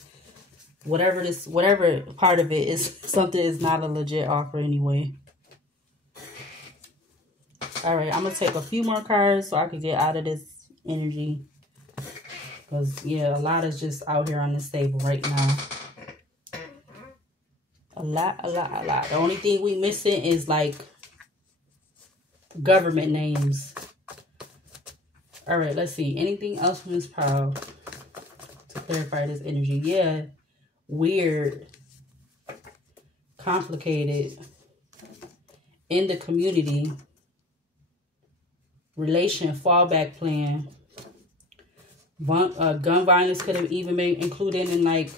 whatever part of it is, something is not a legit offer anyway. Alright, I'm going to take a few more cards so I can get out of this energy. Because, yeah, a lot is just out here on this table right now. A lot. The only thing we missing is, like, government names. Alright, let's see. Anything else from this pile to clarify this energy? Yeah. Weird. Complicated. In the community. Relation fallback plan. Gun violence could have even been included in, like,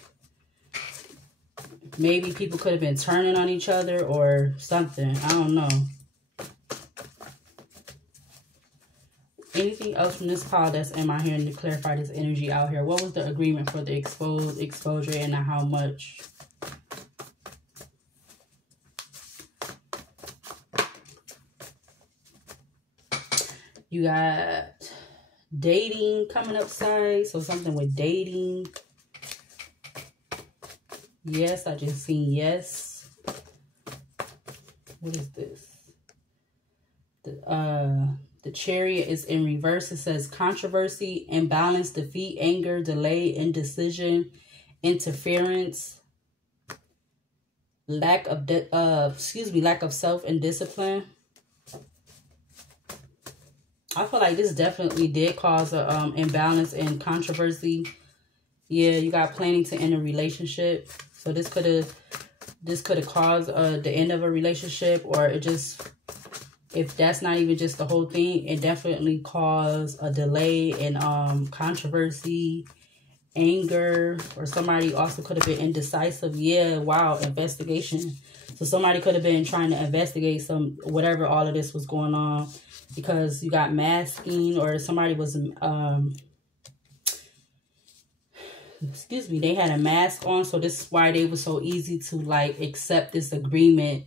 maybe people could have been turning on each other or something. I don't know. Anything else from this pile that's in my hand to clarify this energy out here? What was the agreement for the exposure and how much? You got dating coming upside. So something with dating. Yes, I just seen yes. What is this? The Chariot is in reverse. It says controversy, imbalance, defeat, anger, delay, indecision, interference. lack of self and discipline. I feel like this definitely did cause a imbalance and controversy. Yeah, you got planning to end a relationship. So this could have caused the end of a relationship, or it just, if that's not even just the whole thing, it definitely caused a delay and controversy, anger, or somebody also could have been indecisive. Yeah, wow, investigation. So somebody could have been trying to investigate whatever all of this was going on, because you got masking, or somebody was excuse me, they had a mask on. So this is why they were so easy to like accept this agreement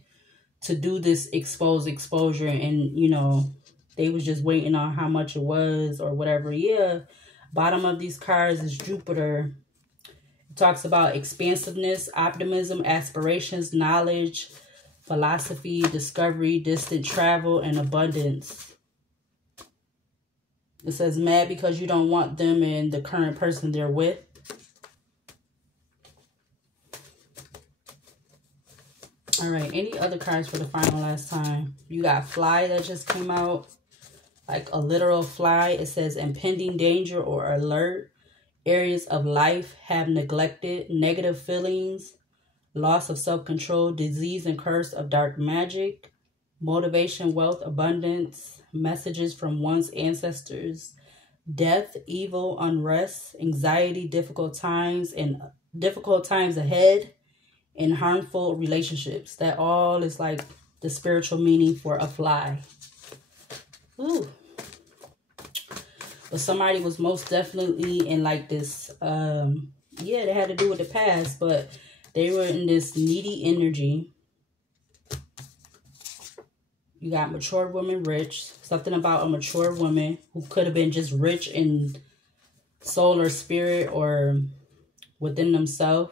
to do this exposure, and you know, they was just waiting on how much it was or whatever. Yeah, bottom of these cards is Jupiter. It talks about expansiveness, optimism, aspirations, knowledge, philosophy, discovery, distant travel, and abundance. It says mad because you don't want them and the current person they're with. All right, any other cards for the final last time? You got fly that just came out, like a literal fly. It says impending danger or alert. Areas of life have neglected, negative feelings, loss of self-control, disease and curse of dark magic, motivation, wealth, abundance, messages from one's ancestors, death, evil, unrest, anxiety, difficult times ahead, and harmful relationships. That all is like the spiritual meaning for a fly. Ooh. But somebody was most definitely in like this, yeah, they had to do with the past, but they were in this needy energy. You got mature woman, rich. Something about a mature woman who could have been just rich in soul or spirit or within themselves.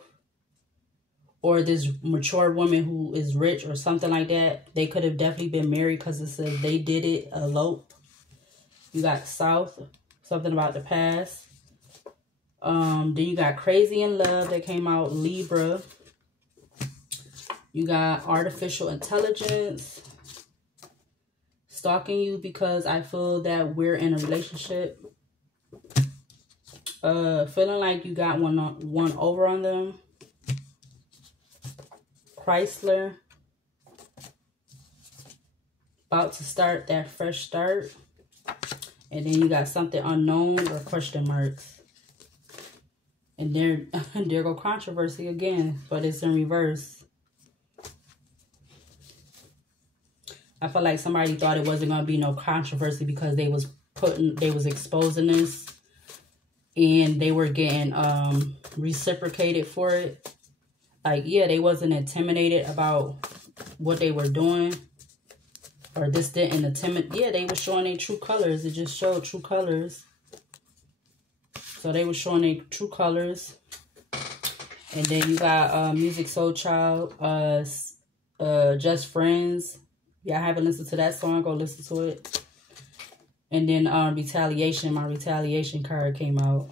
Or this mature woman who is rich or something like that. They could have definitely been married, because it says they did it, elope. You got South, something about the past. Then you got Crazy in Love that came out, Libra. You got artificial intelligence. Stalking you because I feel that we're in a relationship. Feeling like you got one over on them. Chrysler. About to start that fresh start. And then you got something unknown or question marks. And there go controversy again, but it's in reverse. I feel like somebody thought it wasn't gonna be no controversy because they was exposing this, and they were getting reciprocated for it. Like, yeah, they wasn't intimidated about what they were doing, or this didn't intimidate. Yeah, they were showing their true colors. It just showed true colors. So they were showing their true colors. And then you got Music Soul Child, Just Friends. Yeah, I haven't listened to that song. Go listen to it. And then Retaliation. My Retaliation card came out.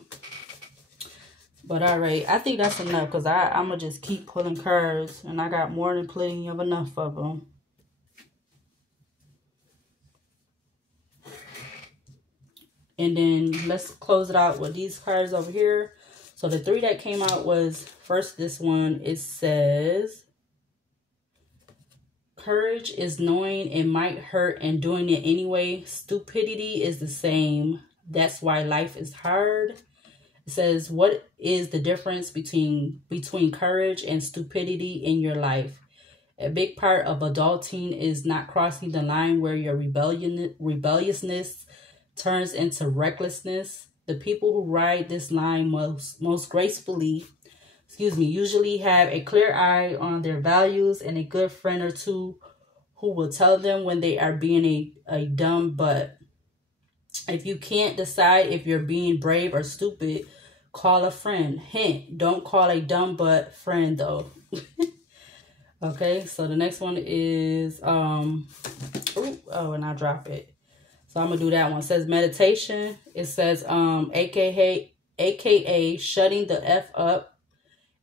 But all right, I think that's enough, because I'm going to just keep pulling cards. And I got more than plenty of enough of them. And then let's close it out with these cards over here. So the three that came out was, first this one, it says, courage is knowing it might hurt and doing it anyway. Stupidity is the same. That's why life is hard. It says, what is the difference between courage and stupidity in your life? A big part of adulting is not crossing the line where your rebelliousness turns into recklessness. The people who ride this line most gracefully, usually have a clear eye on their values and a good friend or two who will tell them when they are being a dumb butt. If you can't decide if you're being brave or stupid, call a friend. Hint, don't call a dumb butt friend though. Okay, so the next one is, and I drop it. So I'm going to do that one. It says meditation. It says, AKA shutting the F up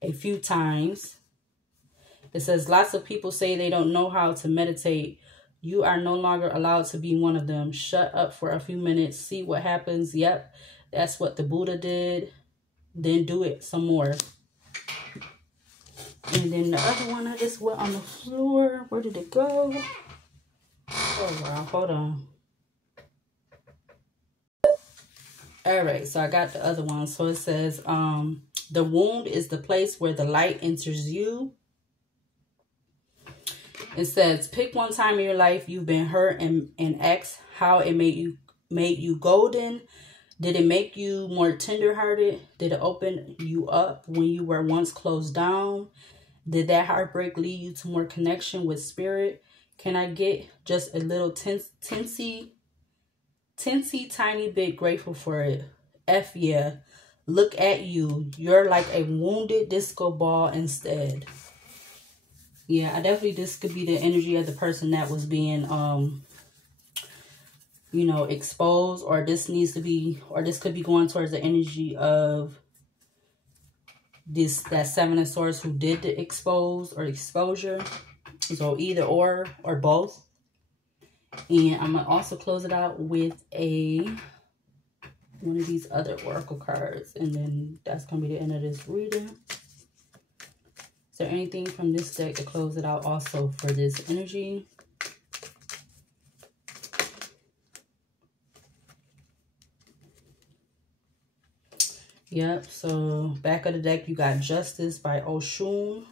a few times. It says, lots of people say they don't know how to meditate. You are no longer allowed to be one of them. Shut up for a few minutes. See what happens. Yep, that's what the Buddha did. Then do it some more. And then the other one, I just went on the floor. Where did it go? Oh, wow. Hold on. All right, so I got the other one. So it says, the wound is the place where the light enters you. It says, pick one time in your life you've been hurt and ask how it made you golden. Did it make you more tenderhearted? Did it open you up when you were once closed down? Did that heartbreak lead you to more connection with spirit? Can I get just a little teensy tiny bit grateful for it? F yeah. Look at you. You're like a wounded disco ball instead. Yeah, I definitely, this could be the energy of the person that was being, you know, exposed, or this needs to be, or this could be going towards the energy of that Seven of Swords who did the expose or exposure. So either or both. And I'm going to also close it out with one of these other oracle cards. And then that's going to be the end of this reading. Is there anything from this deck to close it out also for this energy? Yep, so back of the deck, you got Justice by Oshun.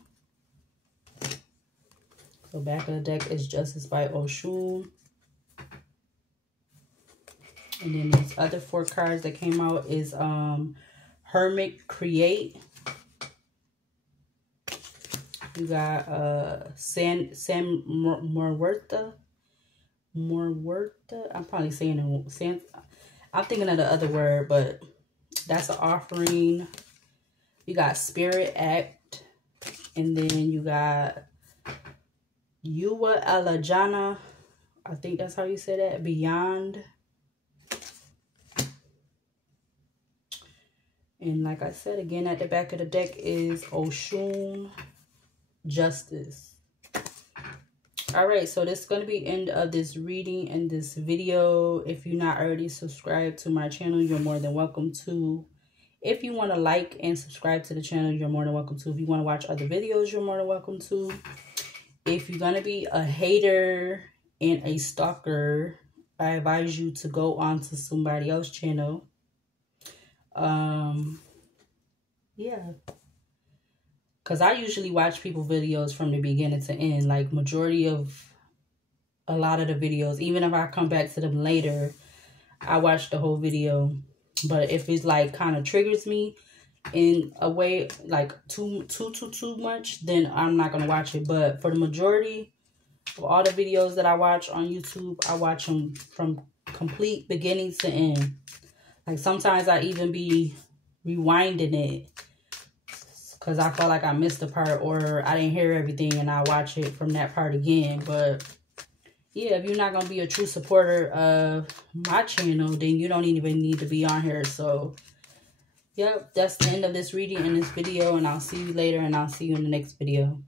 So back of the deck is Justice by Oshun. And then these other 4 cards that came out is Hermit Create. You got San Morwerta. I'm probably saying it. I'm thinking of the other word, but that's an offering. You got Spirit Act. And then you got Yuwa Alajana. I think that's how you say that. Beyond. And like I said, again, at the back of the deck is Oshun Justice. All right, so this is going to be the end of this reading and this video. If you're not already subscribed to my channel, you're more than welcome to. If you want to like and subscribe to the channel, you're more than welcome to. If you want to watch other videos, you're more than welcome to. If you're going to be a hater and a stalker, I advise you to go on to somebody else's channel. Yeah. Because I usually watch people's videos from the beginning to end. Like, majority of a lot of the videos, even if I come back to them later, I watch the whole video. But if it's like kind of triggers me in a way, like too much, then I'm not going to watch it. But for the majority of all the videos that I watch on YouTube, I watch them from complete beginning to end. Like, sometimes I even be rewinding it because I felt like I missed a part or I didn't hear everything, and I watch it from that part again. But yeah, if you're not going to be a true supporter of my channel, then you don't even need to be on here. So, yep, that's the end of this reading in this video, and I'll see you later, and I'll see you in the next video.